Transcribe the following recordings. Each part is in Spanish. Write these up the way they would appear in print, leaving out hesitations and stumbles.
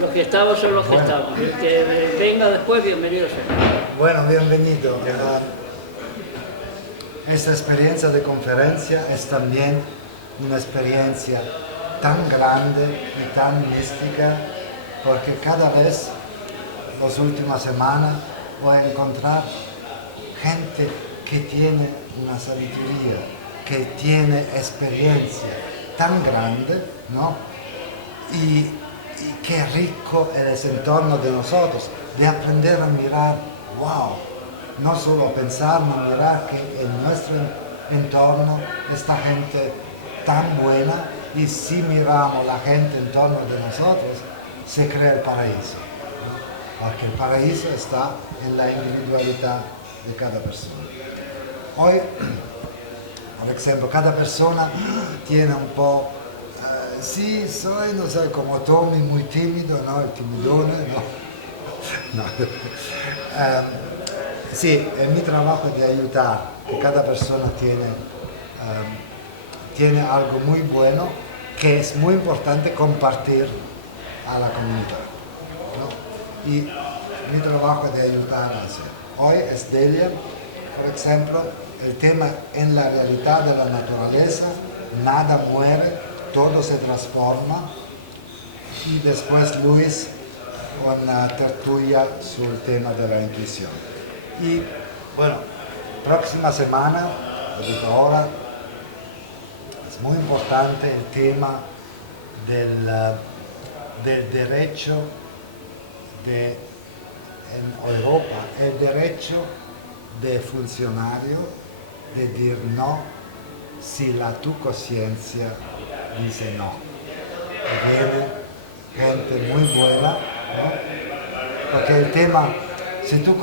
Los que estamos son los que estamos. El que venga después, bienvenido sea. Bueno, bienvenido. Esta experiencia de conferencia es también una experiencia tan grande y tan mística, porque cada vez, las últimas semanas, voy a encontrar gente que tiene una sabiduría, que tiene experiencia tan grande, ¿no? Y qué rico es el entorno de nosotros, de aprender a mirar, wow, no solo pensar, sino mirar que en nuestro entorno está gente tan buena, y si miramos la gente en torno de nosotros, se crea el paraíso, ¿no? Porque el paraíso está en la individualidad de cada persona. Hoy, por ejemplo, cada persona tiene un po', sí, soy, no sé, como Tommy, muy tímido, ¿no? El timidone, ¿no? No. Sí, es mi trabajo de ayudar, que cada persona tiene algo muy bueno, que es muy importante compartir a la comunidad, ¿no? Y mi trabajo es de ayudar a hacer. Hoy es Delia, por ejemplo, el tema en la realidad de la naturaleza, nada muere, todo se transforma, y después Luis con la tertulia sobre el tema de la intuición. Y bueno, próxima semana, lo digo ahora, es muy importante el tema del derecho en Europa, el derecho de funcionario de decir no si tu conciencia dice no. Y viene gente muy buena, ¿no? Porque el tema, si tú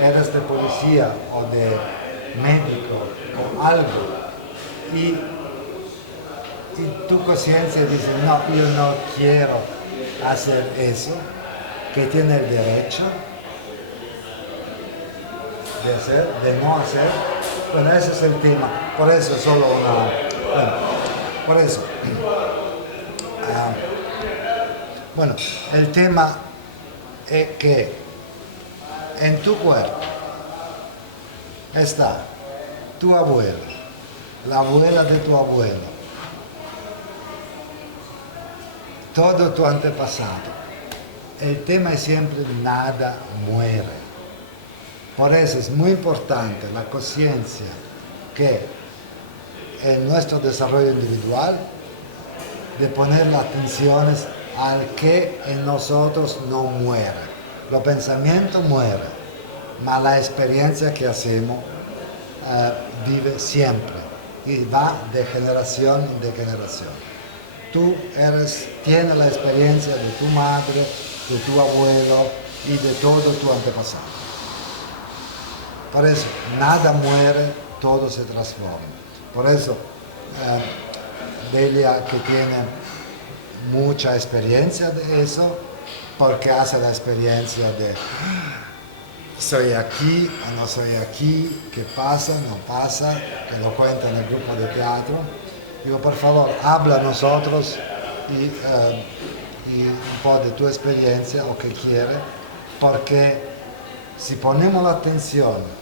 eres de policía o de médico o algo, y tu conciencia dice, no, yo no quiero hacer eso, que tiene el derecho de hacer, de no hacer. Bueno, ese es el tema. Por eso solo por eso. Bueno, el tema es que en tu cuerpo está tu abuela, la abuela de tu abuelo, todo tu antepasado. El tema es siempre nada muere. Por eso es muy importante la conciencia que en nuestro desarrollo individual de poner la atención al que en nosotros no muere. Los pensamientos mueren, pero la experiencia que hacemos vive siempre y va de generación en generación. Tú tienes la experiencia de tu madre, de tu abuelo y de todo tu antepasado. Por eso, nada muere, todo se transforma. Por eso, Delia, que tiene mucha experiencia de eso, porque hace la experiencia de soy aquí o no soy aquí, qué pasa, no pasa, que lo cuenta en el grupo de teatro. Digo, por favor, habla a nosotros y un poco de tu experiencia, o que quiere, porque si ponemos la atención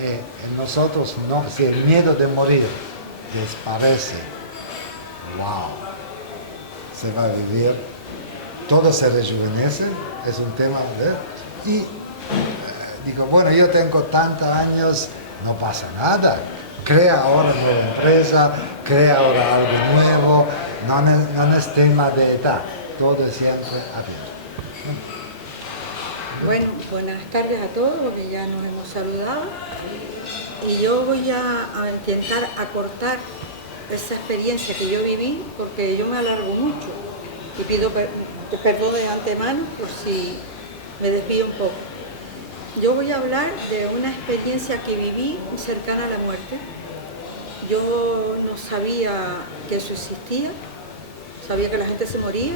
en nosotros, no, si el miedo de morir desaparece, wow, se va a vivir, todo se rejuvenece, es un tema, y digo, bueno, yo tengo tantos años, no pasa nada, crea ahora una nueva empresa, crea ahora algo nuevo, no es tema de edad, todo es siempre abierto. Bueno, buenas tardes a todos, porque ya nos hemos saludado. Y yo voy a intentar acortar esa experiencia que yo viví, porque yo me alargo mucho. Y pido perdón de antemano por si me desvío un poco. Yo voy a hablar de una experiencia que viví cercana a la muerte. Yo no sabía que eso existía, sabía que la gente se moría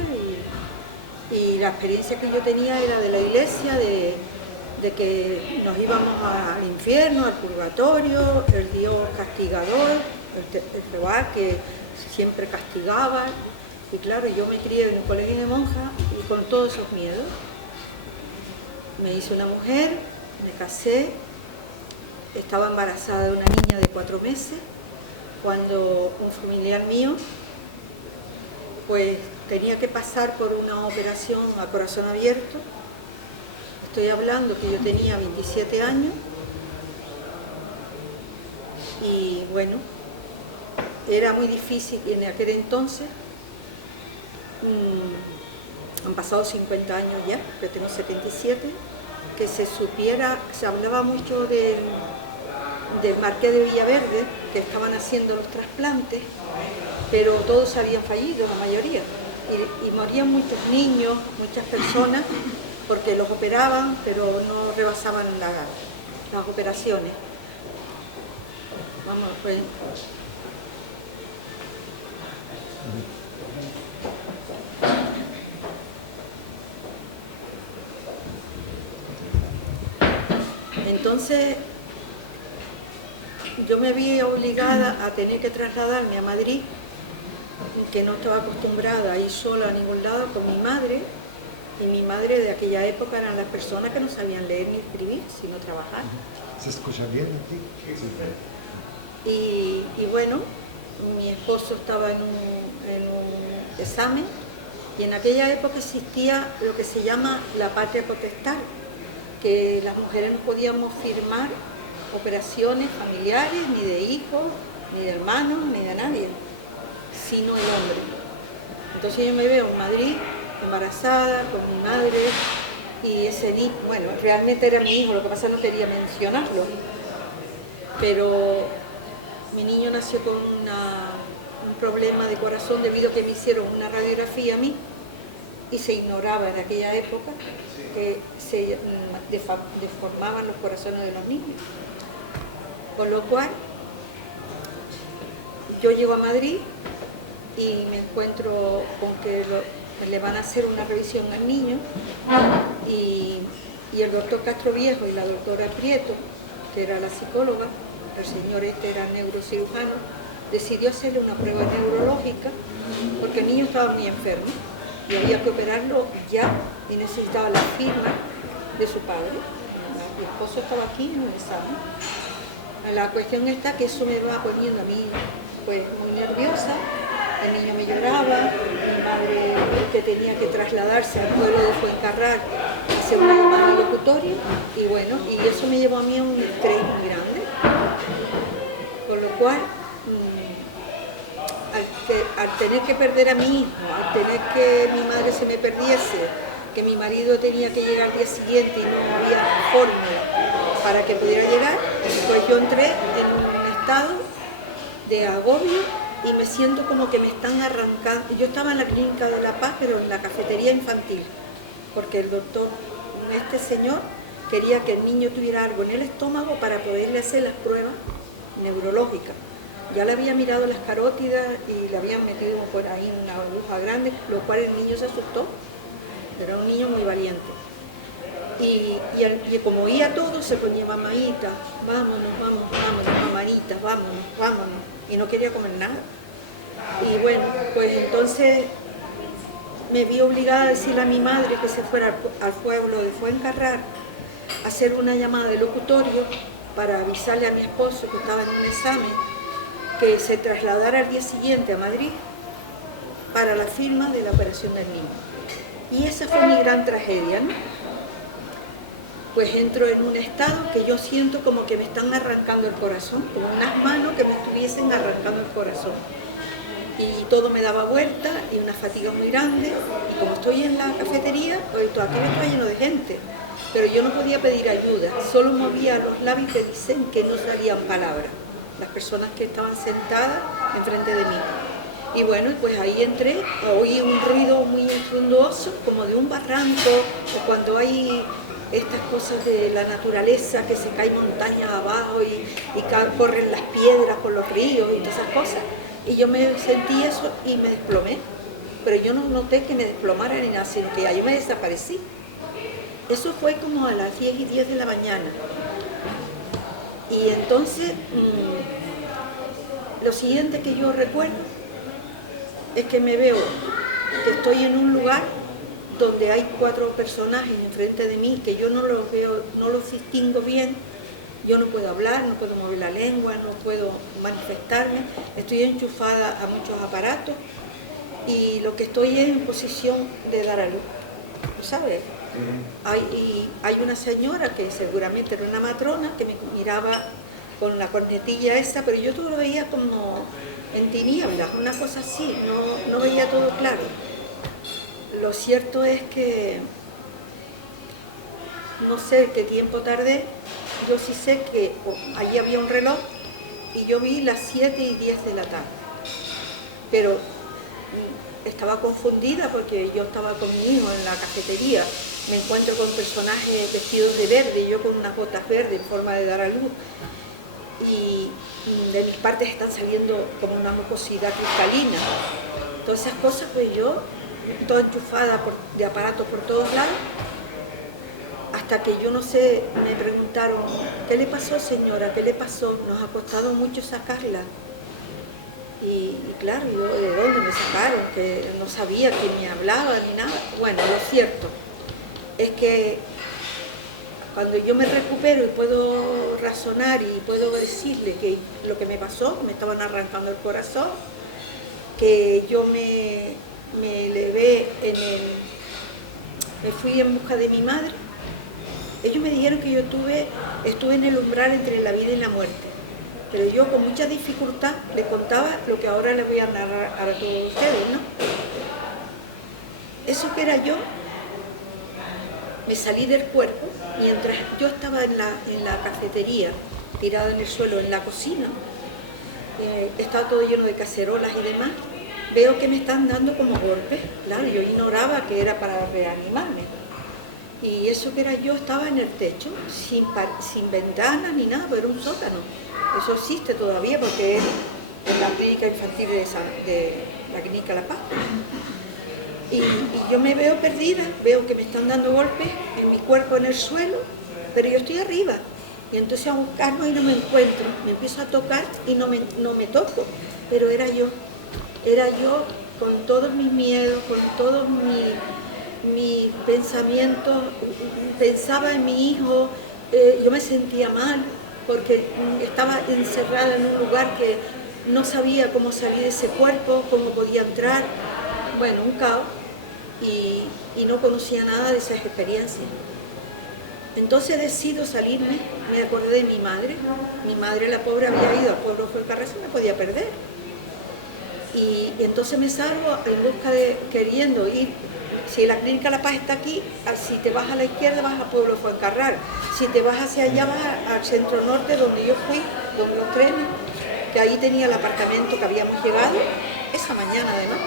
y la experiencia que yo tenía era de la iglesia, de que nos íbamos al infierno, al purgatorio, el Dios castigador, el Jehová que siempre castigaba. Y claro, yo me crié en un colegio de monjas todos esos miedos. Me hice una mujer, me casé, estaba embarazada de una niña de 4 meses, cuando un familiar mío pues tenía que pasar por una operación a corazón abierto. Estoy hablando que yo tenía 27 años y bueno, era muy difícil y en aquel entonces, han pasado 50 años ya, yo tengo 77, que se supiera, se hablaba mucho del Marqués de Villaverde, que estaban haciendo los trasplantes, pero todos habían fallido, la mayoría, y morían muchos niños, muchas personas, porque los operaban, pero no rebasaban las operaciones. Vamos, pues. Entonces, yo me vi obligada a tener que trasladarme a Madrid, que no estaba acostumbrada a ir sola a ningún lado con mi madre, y mi madre de aquella época eran las personas que no sabían leer ni escribir, sino trabajar. ¿Se escucha bien aquí? Y bueno, mi esposo estaba en un examen, y en aquella época existía lo que se llama la patria potestad, que las mujeres no podíamos firmar operaciones familiares, ni de hijos, ni de hermanos, ni de nadie, sino el hombre. Entonces yo me veo en Madrid, embarazada, con mi madre, y ese niño, bueno, realmente era mi hijo, lo que pasa es que no quería mencionarlo, pero mi niño nació con un problema de corazón debido a que me hicieron una radiografía a mí, y se ignoraba en aquella época que se deformaban los corazones de los niños. Con lo cual, yo llego a Madrid y me encuentro con que le van a hacer una revisión al niño, y el doctor Castro Viejo y la doctora Prieto, que era la psicóloga, el señor este era neurocirujano, decidió hacerle una prueba neurológica porque el niño estaba muy enfermo y había que operarlo ya y necesitaba la firma de su padre. Mi esposo estaba aquí en un examen. La cuestión está que eso me va poniendo a mí pues muy nerviosa. El niño me lloraba, mi madre que tenía que trasladarse al pueblo de Fuencarral a hacer una llamada al locutorio, y bueno, y eso me llevó a mí a un estrés muy grande, con lo cual al tener que perder a mi hijo, al tener que mi madre se me perdiese, que mi marido tenía que llegar al día siguiente y no había fórmula para que pudiera llegar, pues yo entré en un estado de agobio y me siento como que me están arrancando. Yo estaba en la Clínica de la Paz, pero en la cafetería infantil, porque el doctor, este señor, quería que el niño tuviera algo en el estómago para poderle hacer las pruebas neurológicas. Ya le había mirado las carótidas y le habían metido por ahí una aguja grande, lo cual el niño se asustó. Era un niño muy valiente. Y como oía todo, se ponía mamadita, vámonos, mamanitas, vámonos. Y no quería comer nada. Y bueno, pues entonces me vi obligada a decirle a mi madre que se fuera al pueblo de Fuencarral a hacer una llamada de locutorio para avisarle a mi esposo que estaba en un examen, que se trasladara al día siguiente a Madrid para la firma de la operación del niño. Y esa fue mi gran tragedia, ¿no? Pues entro en un estado que yo siento como que me están arrancando el corazón, como unas manos que me estuviesen arrancando el corazón. Y todo me daba vuelta y una fatiga muy grande. Y como estoy en la cafetería, pues todo aquello está lleno de gente. Pero yo no podía pedir ayuda, solo movía los labios que dicen que no salían palabras. Las personas que estaban sentadas enfrente de mí. Y bueno, pues ahí entré, oí un ruido muy estruendoso, como de un barranco, o cuando hay estas cosas de la naturaleza, que se caen montañas abajo y corren las piedras por los ríos y todas esas cosas. Y yo me sentí eso y me desplomé. Pero yo no noté que me desplomara ni nada, sino que ya yo me desaparecí. Eso fue como a las 10:10 de la mañana. Y entonces, lo siguiente que yo recuerdo es que me veo que estoy en un lugar donde hay 4 personajes enfrente de mí que yo no los veo, no los distingo bien. Yo no puedo hablar, no puedo mover la lengua, no puedo manifestarme, estoy enchufada a muchos aparatos y lo que estoy es en posición de dar a luz, ¿sabes? Hay una señora que seguramente era una matrona que me miraba con la cornetilla esa, pero yo todo lo veía como en tinieblas, una cosa así, no veía todo claro. Lo cierto es que no sé qué tiempo tardé, yo sí sé que allí había un reloj y yo vi las 7:10 de la tarde, pero estaba confundida porque yo estaba con mi hijo en la cafetería, me encuentro con personajes vestidos de verde, yo con unas botas verdes en forma de dar a luz y de mis partes están saliendo como una mucosidad cristalina. Todas esas cosas, pues yo, toda enchufada de aparatos por todos lados, hasta que yo no sé, me preguntaron, ¿qué le pasó, señora? ¿Qué le pasó? Nos ha costado mucho sacarla. Y claro, yo, ¿de dónde me sacaron? Que no sabía quién me hablaba ni nada. Bueno, lo cierto es que cuando yo me recupero y puedo razonar y puedo decirle que lo que me pasó, me estaban arrancando el corazón, que yo me elevé me fui en busca de mi madre. Ellos me dijeron que yo estuve en el umbral entre la vida y la muerte, pero yo con mucha dificultad les contaba lo que ahora les voy a narrar a todos ustedes, ¿no? Eso que era yo, me salí del cuerpo, mientras yo estaba en la cafetería, tirada en el suelo, en la cocina, estaba todo lleno de cacerolas y demás, veo que me están dando como golpes, claro, yo ignoraba que era para reanimarme. Y eso que era yo estaba en el techo, sin ventanas ni nada, pero era un sótano. Eso existe todavía porque es en la clínica infantil de la clínica La Paz. Y yo me veo perdida, veo que me están dando golpes en mi cuerpo en el suelo, pero yo estoy arriba. Y entonces a buscarme y no me encuentro, me empiezo a tocar y no me toco, pero era yo con todos mis miedos, con todos mis pensamientos, pensaba en mi hijo, yo me sentía mal porque estaba encerrada en un lugar que no sabía cómo salir de ese cuerpo, cómo podía entrar, bueno, un caos, y no conocía nada de esas experiencias. Entonces decido salirme, me acordé de mi madre la pobre había ido al pueblo Fuencarral, se me podía perder. Y entonces me salgo en busca queriendo ir. Si la clínica La Paz está aquí, si te vas a la izquierda vas a Pueblo Fuencarral. Si te vas hacia allá vas al centro norte donde yo fui, donde los trenes, que ahí tenía el apartamento que habíamos llegado, esa mañana además.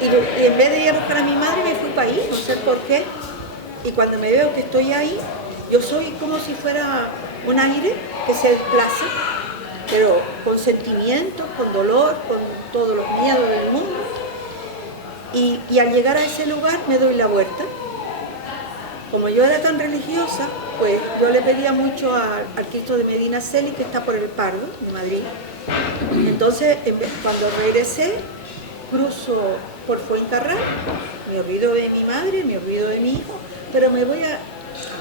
Y en vez de ir a buscar a mi madre me fui para ahí, no sé por qué. Y cuando me veo que estoy ahí, yo soy como si fuera un aire que se desplaza, pero con sentimientos, con dolor, con todos los miedos del mundo. Y al llegar a ese lugar me doy la vuelta. Como yo era tan religiosa, pues yo le pedía mucho al Cristo de Medina Celi, que está por el Pardo, de Madrid. Entonces, cuando regresé, cruzo por Fuencarral, me olvido de mi madre, me olvido de mi hijo, pero me voy a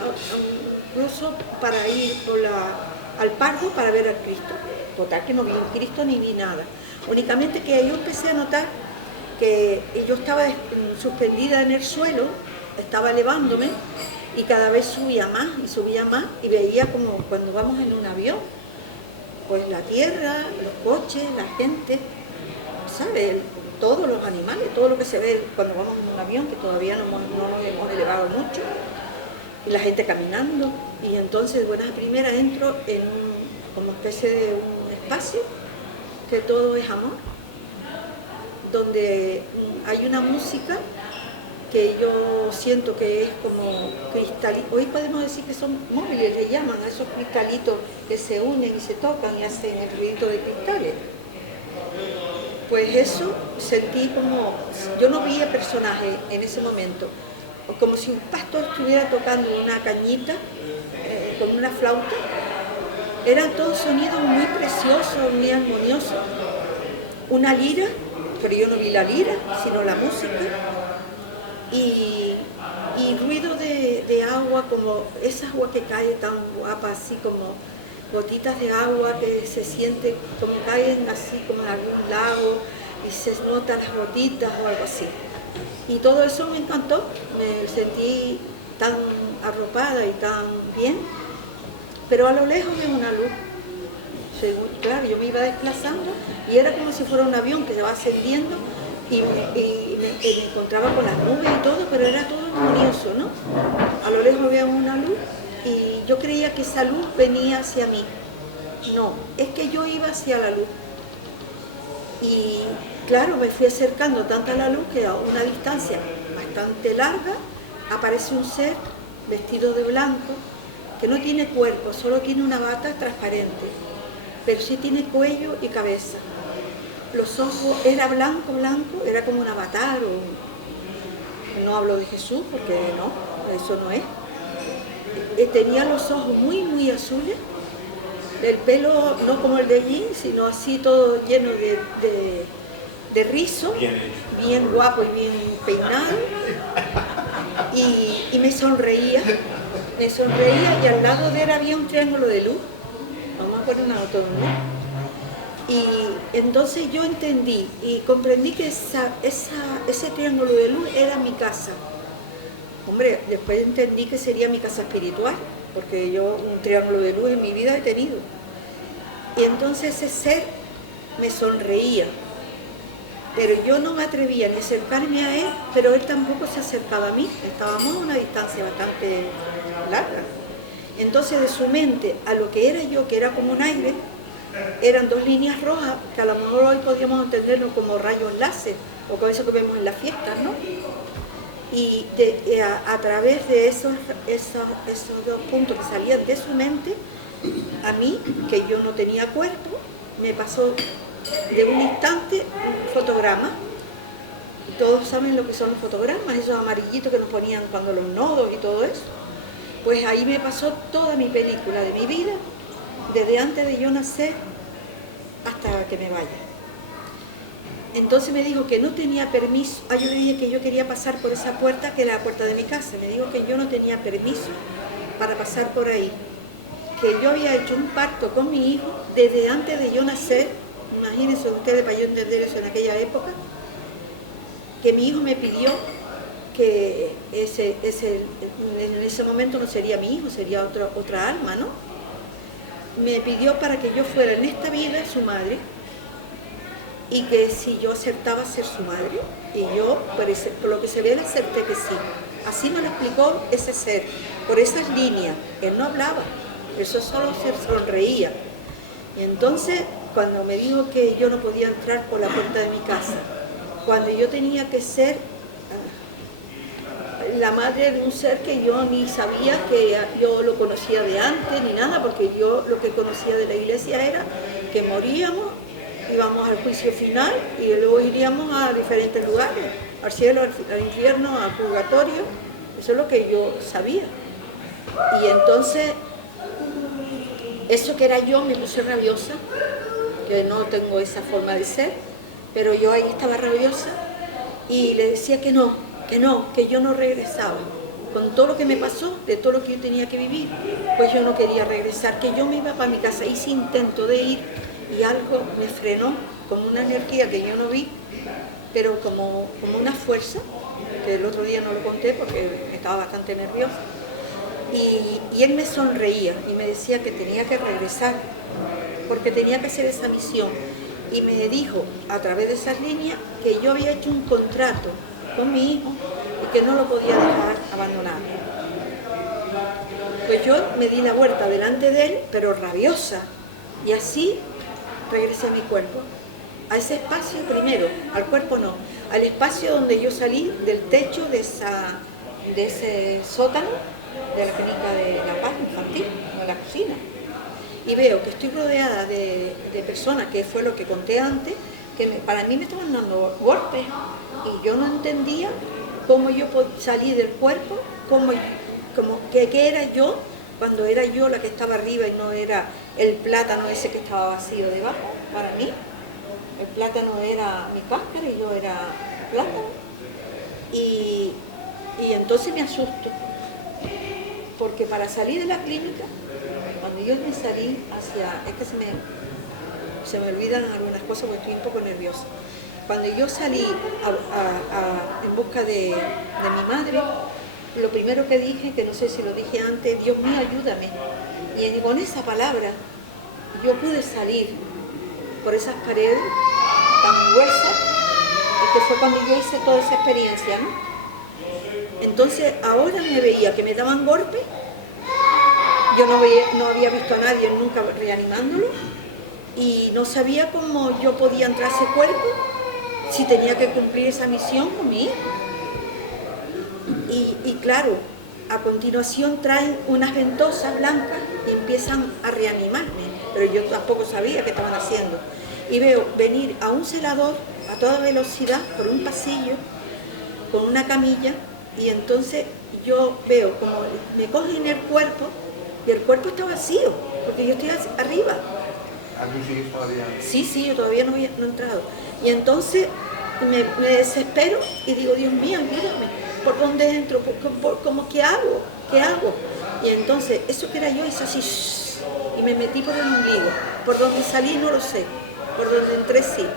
un cruzo para ir al Pardo para ver al Cristo. Total, que no vi un Cristo ni vi nada. Únicamente que yo empecé a notar que yo estaba suspendida en el suelo, estaba elevándome y cada vez subía más y veía como cuando vamos en un avión, pues la tierra, los coches, la gente, ¿sabes? Todos los animales, todo lo que se ve cuando vamos en un avión, que todavía no nos hemos elevado mucho, y la gente caminando. Y entonces, buenas a primeras, entro en como especie de un espacio que todo es amor, donde hay una música que yo siento que es como cristalitos. Hoy podemos decir que son móviles, le llaman a esos cristalitos que se unen y se tocan y hacen el ruidito de cristales. Pues eso sentí como, yo no vi el personaje en ese momento, como si un pastor estuviera tocando una cañita con una flauta. Eran todos sonidos muy preciosos, muy armoniosos. Una lira, pero yo no vi la lira, sino la música. y ruido de agua, como esa agua que cae tan guapa, así como gotitas de agua que se siente como caen así como en algún lago y se notan las gotitas o algo así. Y todo eso me encantó, me sentí tan arropada y tan bien, pero a lo lejos veo una luz. Claro, yo me iba desplazando y era como si fuera un avión que se va ascendiendo y me encontraba con las nubes y todo, pero era todo armonioso, ¿no? A lo lejos veo una luz y yo creía que esa luz venía hacia mí. No, es que yo iba hacia la luz. Y claro, me fui acercando tanto a la luz que a una distancia bastante larga aparece un ser vestido de blanco que no tiene cuerpo, solo tiene una bata transparente, pero sí tiene cuello y cabeza. Los ojos, era blanco, era como un avatar, no hablo de Jesús porque no, eso no es. Tenía los ojos muy, muy azules, el pelo no como el de allí, sino así todo lleno de rizo, bien guapo y bien peinado, y me sonreía y al lado de él había un triángulo de luz, vamos a poner una foto, ¿no? Y entonces yo entendí y comprendí que ese triángulo de luz era mi casa. Hombre, después entendí que sería mi casa espiritual, porque yo un triángulo de luz en mi vida he tenido. Y entonces ese ser me sonreía, pero yo no me atrevía ni a acercarme a él, pero él tampoco se acercaba a mí, estábamos a una distancia bastante larga. Entonces de su mente a lo que era yo, que era como un aire, eran dos líneas rojas, que a lo mejor hoy podríamos entenderlo como rayos láser, o con eso que vemos en las fiestas, ¿no? Y a través de esos dos puntos que salían de su mente, a mí, que yo no tenía cuerpo, me pasó de un instante un fotograma. Todos saben lo que son los fotogramas, esos amarillitos que nos ponían cuando los nodos y todo eso. Pues ahí me pasó toda mi película de mi vida, desde antes de yo nacer hasta que me vaya. Entonces me dijo que no tenía permiso. Yo le dije que yo quería pasar por esa puerta, que era la puerta de mi casa. Me dijo que yo no tenía permiso para pasar por ahí, que yo había hecho un pacto con mi hijo desde antes de yo nacer. Imagínense ustedes, para yo entender eso en aquella época, que mi hijo me pidió que en ese momento no sería mi hijo, sería otra alma, ¿no? Me pidió para que yo fuera en esta vida su madre, y que si yo aceptaba ser su madre, y yo, por lo que se ve, le acepté que sí. Así me lo explicó ese ser, por esas líneas. Él no hablaba, eso solo se sonreía. Y entonces, cuando me dijo que yo no podía entrar por la puerta de mi casa, cuando yo tenía que ser la madre de un ser que yo ni sabía que yo lo conocía de antes ni nada, porque yo lo que conocía de la iglesia era que moríamos, íbamos al juicio final y luego iríamos a diferentes lugares, al cielo, al infierno, al purgatorio. Eso es lo que yo sabía. Y entonces, eso que era yo me puse rabiosa, que no tengo esa forma de ser, pero yo ahí estaba rabiosa y le decía que yo no regresaba. Con todo lo que me pasó, de todo lo que yo tenía que vivir, pues yo no quería regresar, que yo me iba para mi casa. Hice intento de ir y algo me frenó, como una energía que yo no vi, pero como una fuerza, que el otro día no lo conté porque estaba bastante nerviosa. Y él me sonreía y me decía que tenía que regresar, porque tenía que hacer esa misión. Y me dijo, a través de esas líneas, que yo había hecho un contrato con mi hijo y que no lo podía dejar abandonado. Pues yo me di la vuelta delante de él, pero rabiosa, y así regresé a mi cuerpo, a ese espacio primero, al cuerpo no, al espacio donde yo salí del techo de ese sótano de la clínica de La Paz infantil, de la cocina, y veo que estoy rodeada de personas, que fue lo que conté antes, que para mí me estaban dando golpes, y yo no entendía cómo yo salí del cuerpo, qué era yo, cuando era yo la que estaba arriba y no era el plátano ese que estaba vacío debajo. Para mí el plátano era mi cáscara y yo era plátano. Y Y entonces me asusto, porque para salir de la clínica, cuando yo me salí hacia, es que se me olvidan algunas cosas porque estoy un poco nerviosa. Cuando yo salí en busca de mi madre, lo primero que dije, que no sé si lo dije antes, Dios mío, ayúdame. Y con esa palabra yo pude salir por esas paredes tan gruesas, que fue cuando yo hice toda esa experiencia, ¿no? Entonces ahora me veía que me daban golpes, yo no había visto a nadie nunca reanimándolo y no sabía cómo yo podía entrar a ese cuerpo, si tenía que cumplir esa misión con mi hijo. Y claro, a continuación traen unas ventosas blancas y empiezan a reanimarme, pero yo tampoco sabía qué estaban haciendo. Y veo venir a un celador a toda velocidad por un pasillo con una camilla y entonces yo veo como me cogen el cuerpo y el cuerpo está vacío, porque yo estoy arriba. ¿Alguien sigue todavía? Sí, yo todavía no he entrado. Y entonces me desespero y digo, Dios mío, ayúdame. ¿Por dónde entro? ¿Cómo qué hago? ¿Qué hago? Y entonces, eso que era yo hizo así, y me metí por el ombligo. Por donde salí no lo sé, por donde entré sí.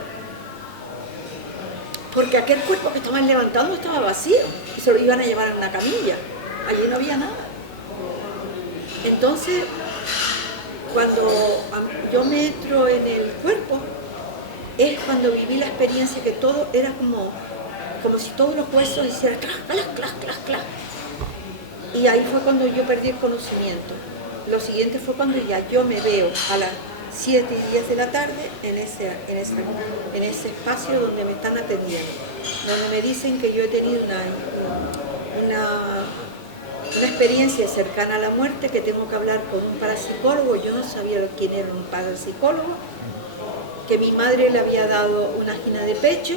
Porque aquel cuerpo que estaban levantando estaba vacío, y se lo iban a llevar en una camilla. Allí no había nada. Entonces, cuando yo me entro en el cuerpo, es cuando viví la experiencia que todo era como si todos los huesos hicieran clac, clac, clac, clac, clac. Y ahí fue cuando yo perdí el conocimiento. Lo siguiente fue cuando ya yo me veo a las 7:10 de la tarde en ese espacio donde me están atendiendo, donde me dicen que yo he tenido una experiencia cercana a la muerte, que tengo que hablar con un parapsicólogo. Yo no sabía quién era un parapsicólogo, que mi madre le había dado una angina de pecho,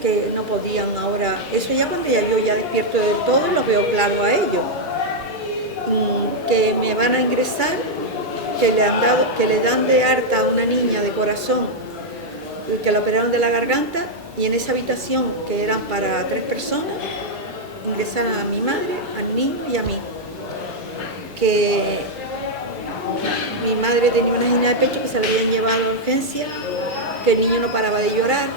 que no podían ahora, eso ya cuando yo ya despierto del todo lo veo claro a ellos, que me van a ingresar, que le dan de alta a una niña de corazón, que la operaron de la garganta, y en esa habitación que eran para 3 personas, ingresaron a mi madre, al niño y a mí, que mi madre tenía una angina de pecho que se la habían llevado a urgencia, que el niño no paraba de llorar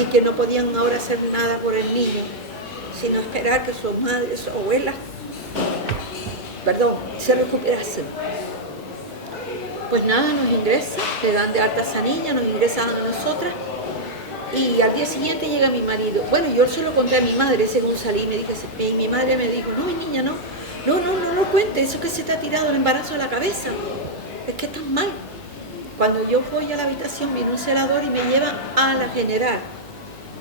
y que no podían ahora hacer nada por el niño, sino esperar que su madre, su abuela, se recuperase. Pues nada, nos ingresan, le dan de alta a esa niña, nos ingresan a nosotras y al día siguiente llega mi marido. Bueno, yo se lo conté a mi madre según salí, mi madre me dijo, no, mi niña, no lo cuentes, eso que se te ha tirado el embarazo de la cabeza, es que estás mal. Cuando yo voy a la habitación, viene un celador y me llevan a la general,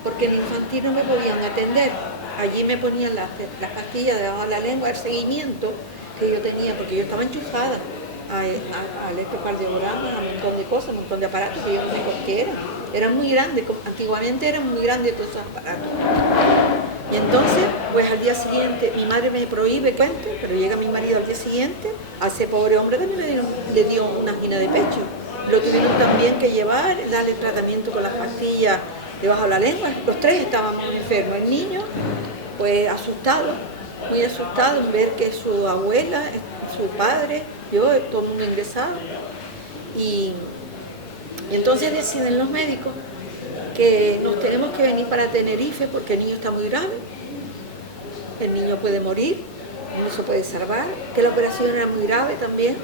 porque en el infantil no me podían atender. Allí me ponían las pastillas debajo de la lengua, el seguimiento que yo tenía, porque yo estaba enchufada al electrocardiograma, a un montón de cosas, un montón de aparatos que yo no sé con qué eran. Eran muy grandes, antiguamente eran muy grandes todos esos aparatos. Y entonces, pues al día siguiente, mi madre me prohíbe cuento, pero llega mi marido al día siguiente, a ese pobre hombre también le dio una angina de pecho. Lo tuvieron también que llevar, darle tratamiento con las pastillas debajo de la lengua. Los 3 estábamos enfermos. El niño, pues asustado, muy asustado en ver que su abuela, su padre, yo, todo el mundo ingresado. Y entonces deciden los médicos que nos tenemos que venir para Tenerife porque el niño está muy grave, el niño puede morir, no se puede salvar, que la operación era muy grave también,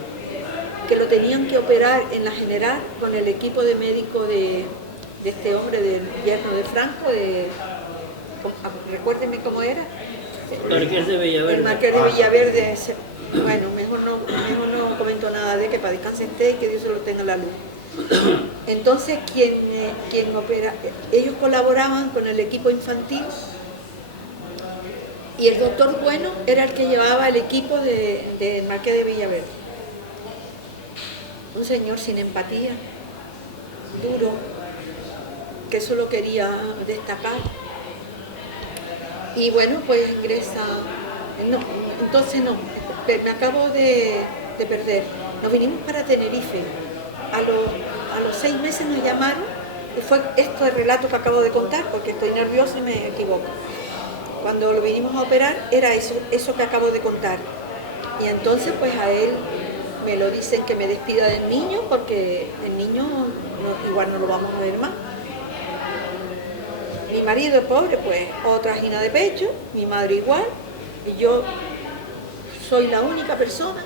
que lo tenían que operar en la general con el equipo de médico de este hombre, del yerno de Franco, recuérdenme cómo era. Marqués de Villaverde. El Marqués de Villaverde. Bueno, mejor no comento nada de que para descansar esté y que Dios se lo tenga en la luz. Entonces, quien opera, ellos colaboraban con el equipo infantil y el doctor Bueno era el que llevaba el equipo de Marqués de Villaverde. Un señor sin empatía, duro, que solo quería destacar. Y bueno, pues ingresa, me acabo de perder. Nos vinimos para Tenerife. A los 6 meses nos llamaron, y fue esto el relato que acabo de contar, porque estoy nerviosa y me equivoco. cuando lo vinimos a operar era eso que acabo de contar. Y entonces pues a él me lo dicen que me despida del niño porque el niño igual no lo vamos a ver más. Mi marido, pobre, pues otra angina de pecho, mi madre igual, y yo soy la única persona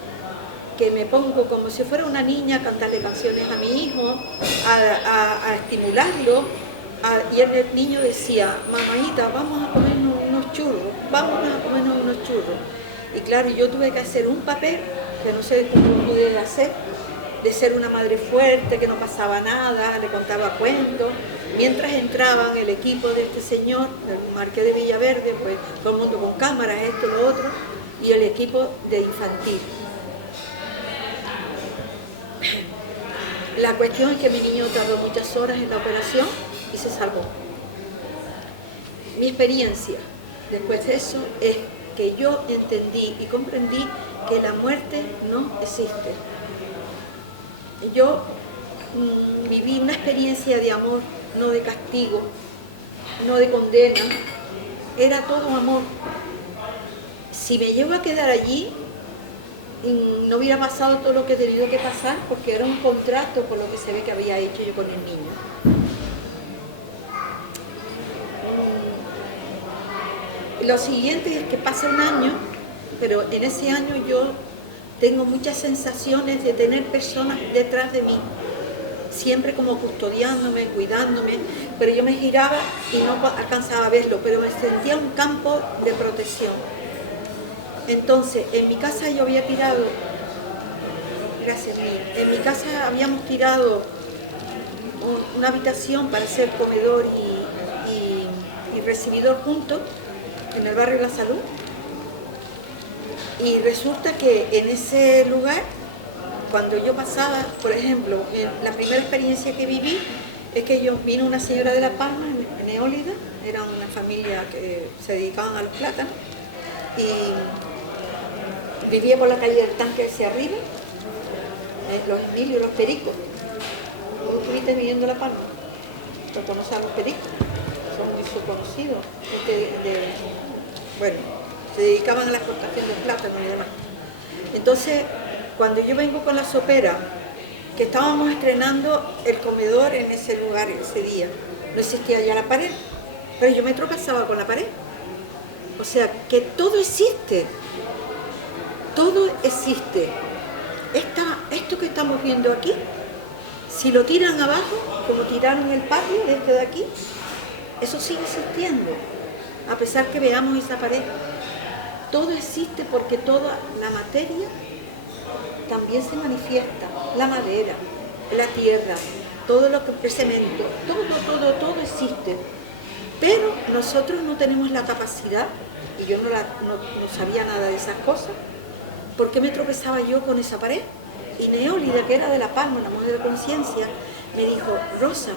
que me pongo como si fuera una niña a cantarle canciones a mi hijo, a estimularlo, y el niño decía, mamaita, vamos a comernos unos churros, vamos a comernos unos churros. Y claro, yo tuve que hacer un papel, que no sé cómo pude hacer, de ser una madre fuerte, que no pasaba nada, le contaba cuentos. Mientras entraban el equipo de este señor, el Marqués de Villaverde, pues todo el mundo con cámaras, esto, lo otro, y el equipo de infantil. La cuestión es que mi niño tardó muchas horas en la operación y se salvó. Mi experiencia después de eso es que yo entendí y comprendí que la muerte no existe. Yo viví una experiencia de amor, no de castigo, no de condena, era todo amor. Si me llego a quedar allí, no hubiera pasado todo lo que he tenido que pasar, porque era un contrato por lo que se ve que había hecho yo con el niño. Lo siguiente es que pasa un año, pero en ese año yo tengo muchas sensaciones de tener personas detrás de mí, siempre como custodiándome, cuidándome, pero yo me giraba y no alcanzaba a verlo, pero me sentía un campo de protección. Entonces, en mi casa yo había tirado, gracias mil, en mi casa habíamos tirado una habitación para hacer comedor y recibidor juntos, en el barrio La Salud, y resulta que en ese lugar, cuando yo pasaba, por ejemplo, la primera experiencia que viví es que vino una señora de La Palma, neólida, era una familia que se dedicaban a los plátanos, y vivía por la calle del Tanque hacia arriba, los Emilios, los Pericos. ¿Tú estuviste viviendo en La Palma? ¿Lo conoces a los Pericos? Son muy conocidos. Bueno, se dedicaban a la exportación de plátano y demás. Entonces, cuando yo vengo con la sopera, que estábamos estrenando el comedor en ese lugar ese día, no existía ya la pared, pero yo me tropezaba con la pared. O sea, que todo existe. Todo existe. Esto que estamos viendo aquí, si lo tiran abajo, como tiraron el patio desde aquí, eso sigue existiendo, a pesar que veamos esa pared. Todo existe porque toda la materia también se manifiesta, la madera, la tierra, todo lo que el cemento, todo existe. Pero nosotros no tenemos la capacidad, y yo no sabía nada de esas cosas. ¿Por qué me tropezaba yo con esa pared? Y Neólida, que era de La Palma, una mujer de conciencia, me dijo, Rosa,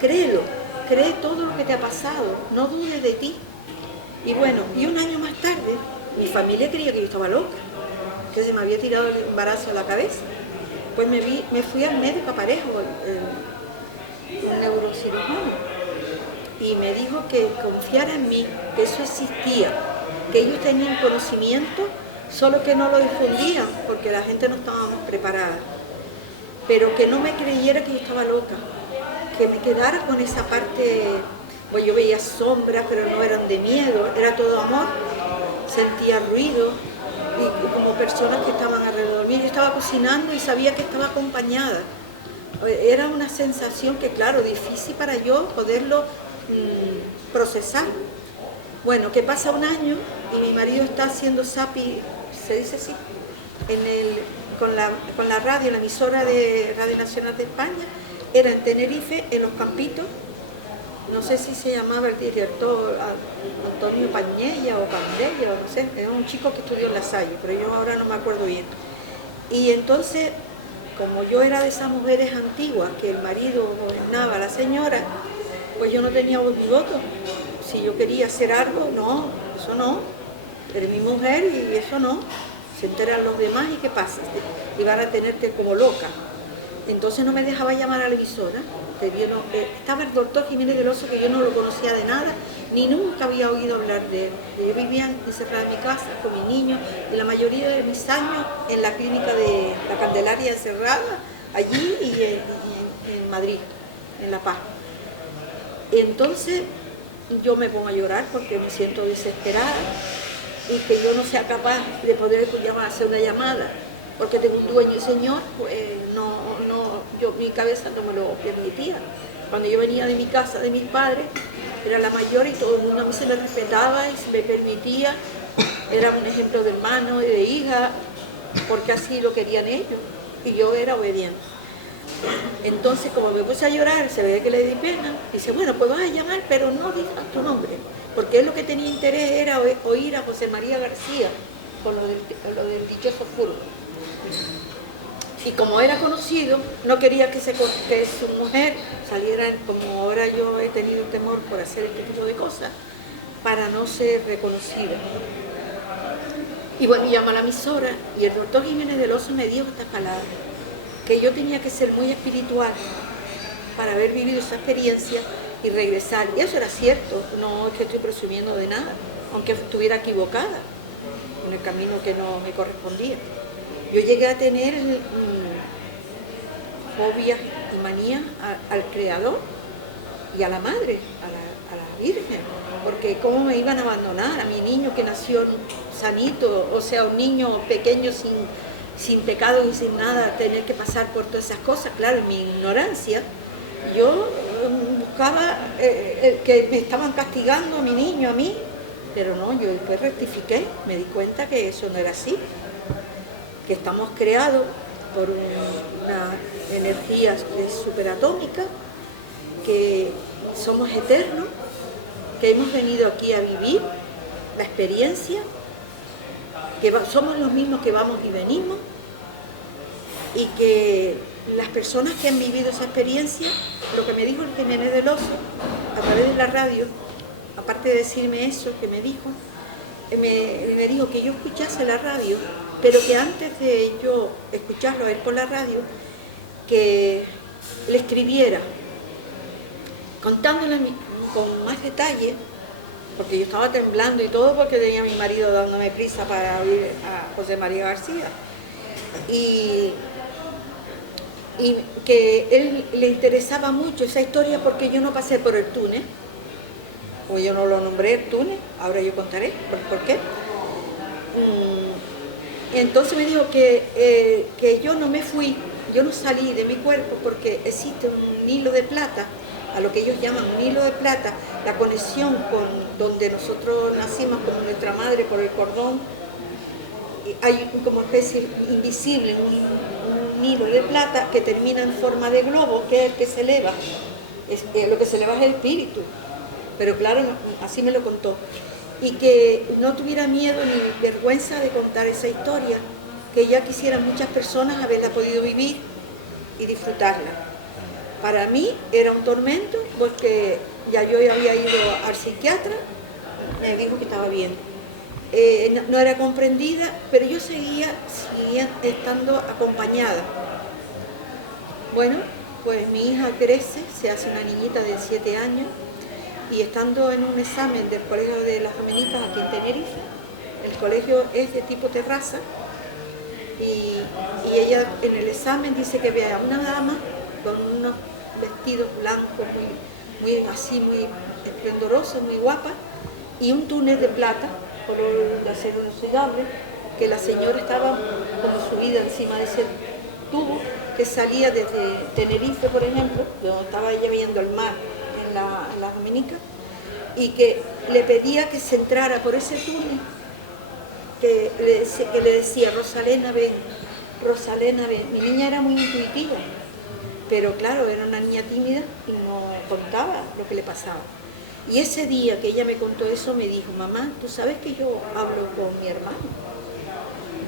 créelo, cree todo lo que te ha pasado, no dudes de ti. Y bueno, y un año más tarde, mi familia creía que yo estaba loca, que se me había tirado el embarazo a la cabeza. Pues me fui al médico Aparejo, un neurocirujano, y me dijo que confiara en mí, que eso existía, que ellos tenían conocimiento, solo que no lo difundían porque la gente no estábamos preparada, pero que no me creyera que yo estaba loca, que me quedara con esa parte. Pues yo veía sombras, pero no eran de miedo, era todo amor, sentía ruido y como personas que estaban alrededor mío. Yo estaba cocinando y sabía que estaba acompañada. Era una sensación que, claro, difícil para yo poderlo procesar. Bueno, que pasa un año y mi marido está haciendo SAPI, se dice así, con la radio, la emisora de Radio Nacional de España, era en Tenerife, en Los Campitos. No sé si se llamaba el director Antonio Pañella o Candella, o no sé, era un chico que estudió en La Salle, pero yo ahora no me acuerdo bien. Y entonces, como yo era de esas mujeres antiguas, que el marido gobernaba a la señora, pues yo no tenía voz ni voto. Si yo quería hacer algo, no, eso no. Eres mi mujer y eso no. Se enteran los demás y ¿qué pasa? Y van a tenerte como loca. Entonces no me dejaba llamar a la emisora estaba el doctor Jiménez del Oso, que yo no lo conocía de nada, ni nunca había oído hablar de él. Yo vivía encerrada en mi casa con mi niño, y la mayoría de mis años en la clínica de la Candelaria encerrada, allí y en Madrid, en La Paz. Entonces yo me pongo a llorar porque me siento desesperada y que yo no sea capaz de poder hacer una llamada, porque tengo un dueño y señor, pues mi cabeza no me lo permitía. Cuando yo venía de mi casa, de mis padres, era la mayor y todo el mundo a mí se me respetaba y se me permitía, era un ejemplo de hermano y de hija, porque así lo querían ellos, y yo era obediente. Entonces, como me puse a llorar, se ve que le di pena, dice, bueno, pues vas a llamar, pero no digas tu nombre, porque él lo que tenía interés era oír a José María García con lo del dichoso furbo. Y como era conocido, no quería que su mujer saliera, como ahora yo he tenido temor por hacer este tipo de cosas, para no ser reconocida. Y bueno, llama a la emisora y el doctor Jiménez del Oso me dijo estas palabras, que yo tenía que ser muy espiritual para haber vivido esa experiencia y regresar. Y eso era cierto, no es que estoy presumiendo de nada, aunque estuviera equivocada en el camino que no me correspondía. Yo llegué a tener fobia y manía al Creador y a la Madre, a la Virgen, porque cómo me iban a abandonar a mi niño que nació sanito, o sea, un niño pequeño sin pecado y sin nada, tener que pasar por todas esas cosas. Claro, en mi ignorancia, yo buscaba que me estaban castigando a mi niño, a mí, pero no, yo después rectifiqué, me di cuenta que eso no era así, que estamos creados por una energía superatómica, que somos eternos, que hemos venido aquí a vivir la experiencia, que somos los mismos que vamos y venimos, y que las personas que han vivido esa experiencia, lo que me dijo el Jiménez del Oso a través de la radio, aparte de decirme eso que me dijo que yo escuchase la radio, pero que antes de yo escucharlo a él por la radio, que le escribiera, contándole con más detalle, porque yo estaba temblando y todo porque tenía a mi marido dándome prisa para oír a José María García. Y que él le interesaba mucho esa historia porque yo no pasé por el túnel, o yo no lo nombré el túnel, ahora yo contaré por qué. Entonces me dijo que yo no me fui, yo no salí de mi cuerpo porque existe un hilo de plata, a lo que ellos llaman un hilo de plata, la conexión con donde nosotros nacimos con nuestra madre por el cordón, y hay como especie invisible, un hilo de plata que termina en forma de globo, que es el que se eleva, lo que se eleva es el espíritu, pero claro, así me lo contó, y que no tuviera miedo ni vergüenza de contar esa historia, que ya quisieran muchas personas haberla podido vivir y disfrutarla. Para mí era un tormento porque ya yo había ido al psiquiatra, me dijo que estaba bien. No era comprendida, pero yo seguía estando acompañada. Bueno, pues mi hija crece, se hace una niñita de 7 años, y estando en un examen del Colegio de las Dominicas aquí en Tenerife, el colegio es de tipo terraza, y ella en el examen dice que ve a una dama con unos vestidos blancos muy esplendorosos, muy guapa, y un túnel de plata, color de acero inoxidable, que la señora estaba como subida encima de ese tubo que salía desde Tenerife, por ejemplo, donde estaba ella viendo el mar en la Dominica, y que le pedía que se entrara por ese túnel, que le decía, Rosalena, ven, Rosalena, ven. Mi niña era muy intuitiva, pero claro, era una niña tímida y no contaba lo que le pasaba. Y ese día que ella me contó eso, me dijo, mamá, ¿tú sabes que yo hablo con mi hermano?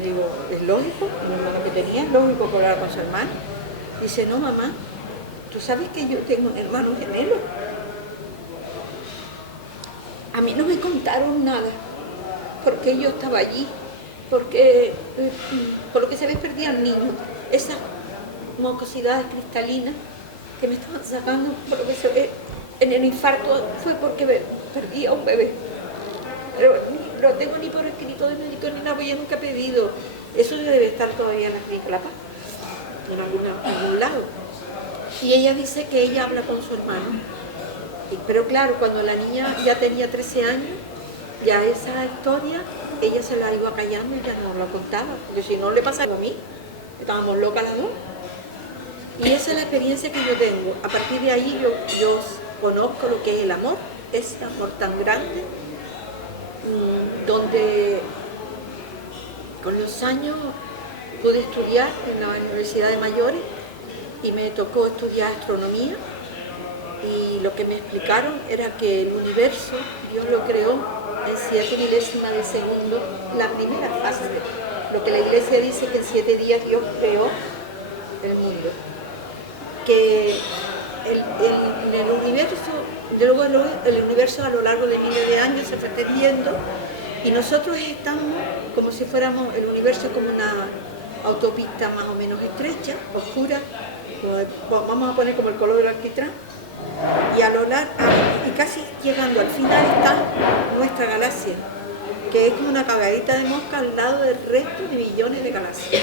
Digo, ¿es lógico? El hermano que tenía, es lógico que hablara con su hermano. Dice, no, mamá, ¿tú sabes que yo tengo un hermano gemelo? A mí no me contaron nada, porque yo estaba allí, porque por lo que se ve perdían niños, esas mucosidades cristalinas que me estaban sacando, profesor, en el infarto fue porque perdí a un bebé. Pero no tengo ni por escrito de médico ni nada, porque yo nunca he pedido. Eso debe estar todavía en la clínica La Paz, en algún lado. Y ella dice que ella habla con su hermano. Pero claro, cuando la niña ya tenía 13 años, ya esa historia, ella se la iba callando y ya no la contaba. Porque si no le pasaba a mí, estábamos locas las dos. Y esa es la experiencia que yo tengo. A partir de ahí yo conozco lo que es el amor, ese amor tan grande, donde con los años pude estudiar en la Universidad de Mayores y me tocó estudiar astronomía, y lo que me explicaron era que el universo Dios lo creó en 7 milésimas de segundo, la primera fase. Lo que la Iglesia dice que en 7 días Dios creó el mundo. Que el universo, luego el universo a lo largo de miles de años se fue extendiendo y nosotros estamos como si fuéramos, el universo como una autopista más o menos estrecha, oscura, vamos a poner como el color del alquitrán, y a lo largo, y casi llegando al final está nuestra galaxia, que es como una cagadita de mosca al lado del resto de millones de galaxias,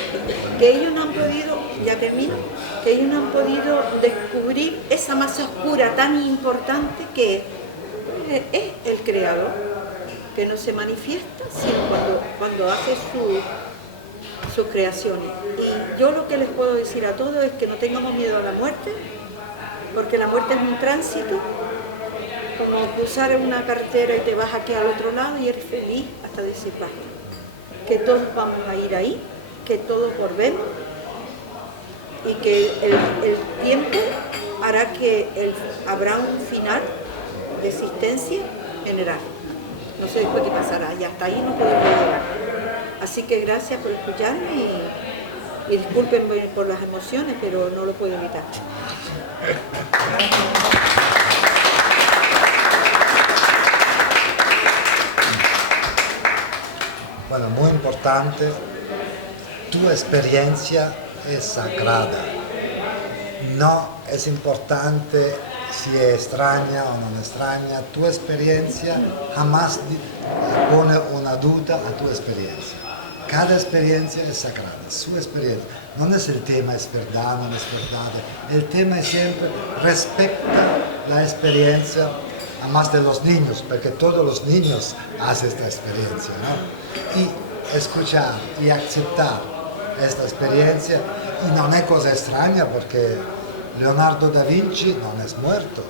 que ellos no han podido, ya termino, que ellos no han podido descubrir esa masa oscura tan importante que es el Creador, que no se manifiesta sino cuando hace sus creaciones. Y yo lo que les puedo decir a todos es que no tengamos miedo a la muerte, porque la muerte es un tránsito, como cruzar una carretera y te vas aquí al otro lado y eres feliz hasta decir basta. Que todos vamos a ir ahí, que todos volvemos y que el tiempo hará que habrá un final de existencia general. No sé después qué pasará, y hasta ahí no podemos llegar. Así que gracias por escucharme y discúlpenme por las emociones, pero no lo puedo evitar. Bueno, muy importante, tu experiencia es sagrada. No es importante si es extraña o no extraña, tu experiencia jamás pone una duda a tu experiencia. Cada experiencia es sagrada, su experiencia. No es el tema, es verdad, no es verdad. El tema es siempre respecta la experiencia, además de los niños, porque todos los niños hacen esta experiencia, ¿no? Y escuchar y aceptar esta experiencia, y no es cosa extraña porque Leonardo da Vinci no es muerto,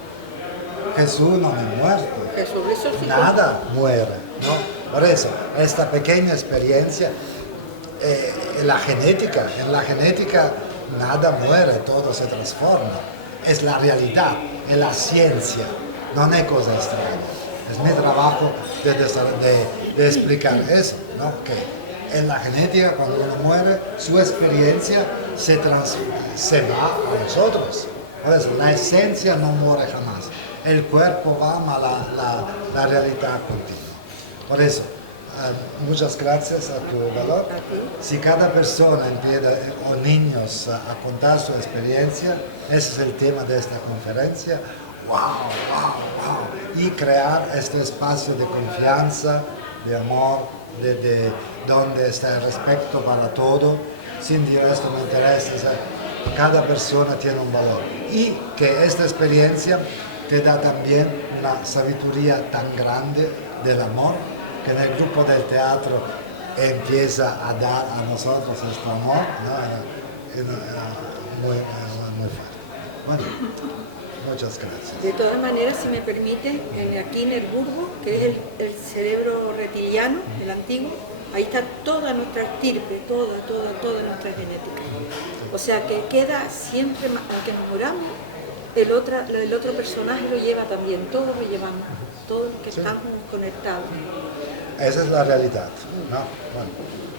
Jesús no es muerto, Jesús resucitó. Nada muere, ¿no? Por eso, esta pequeña experiencia, en la genética nada muere, todo se transforma, es la realidad, es la ciencia, no es cosa extraña. Es mi trabajo de explicar eso, ¿no? Que en la genética, cuando uno muere, su experiencia se va a nosotros. Por eso, la esencia no muere jamás. El cuerpo va, pero la realidad continúa. Por eso, muchas gracias a tu valor. Si cada persona empieza, o niños, a contar su experiencia, ese es el tema de esta conferencia. ¡Wow! Y crear este espacio de confianza, de amor, de donde está el respeto para todo, sin decir esto me interesa, o sea, cada persona tiene un valor. Y que esta experiencia te da también una sabiduría tan grande del amor, que en el grupo del teatro empieza a dar a nosotros este amor, ¿no? Muy fuerte. Bueno, muchas gracias. De todas maneras, si me permiten, aquí en el bulbo, que es el cerebro reptiliano, el antiguo, ahí está toda nuestra estirpe, toda nuestra genética. O sea que queda siempre, aunque nos muramos, el otro personaje lo lleva también, todos lo llevamos, todos que estamos conectados. Esa es la realidad, ¿no? Bueno,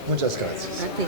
muchas gracias. A ti.